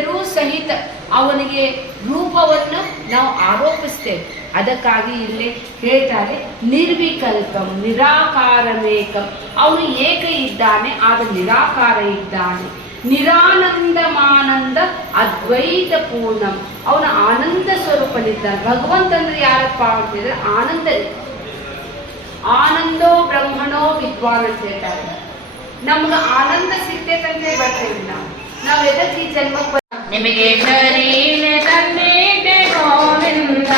ಇದ್ದರೂ ಸಹಿತ ಅವನಿಗೆ ರೂಪವನ್ನು ನಾವು ಆರೋಪಿಸ್ತೇವೆ. ಅದಕ್ಕಾಗಿ ಇಲ್ಲಿ ಹೇಳ್ತಾರೆ ನಿರ್ವಿಕಲ್ಪಂ ನಿರಾಕಾರಮೇಕಂ. ಅವನು ಏಕ ಇದ್ದಾನೆ, ಆಗ ನಿರಾಕಾರ ಇದ್ದಾನೆ. ನಿರಾನಂದಮಾನಂದ ಅದ್ವೈತ ಪೂರ್ಣಂ, ಅವನ ಆನಂದ ಸ್ವರೂಪನಿದ್ದಾನೆ. ಭಗವಂತಂದ್ರೆ ಯಾರಪ್ಪ ಅಂತಿದ್ರೆ ಆನಂದ. ಆನಂದೋ ಬ್ರಹ್ಮಣೋ ವಿದ್ವಾನ್ ಅಂತ ಹೇಳ್ತಾರೆ. ನಮ್ಗೆ ಆನಂದ ಸಿಗ್ತೇತಂತೆ ಬರ್ತೇವೆ ನಾವು ಎದಕ್ಕೆ ಈ ಜನ್ಮಕ್ಕೆ ನಿಮಗೆ ಕರೀಲೆ ತಂದೆ ಗೋವಿಂದ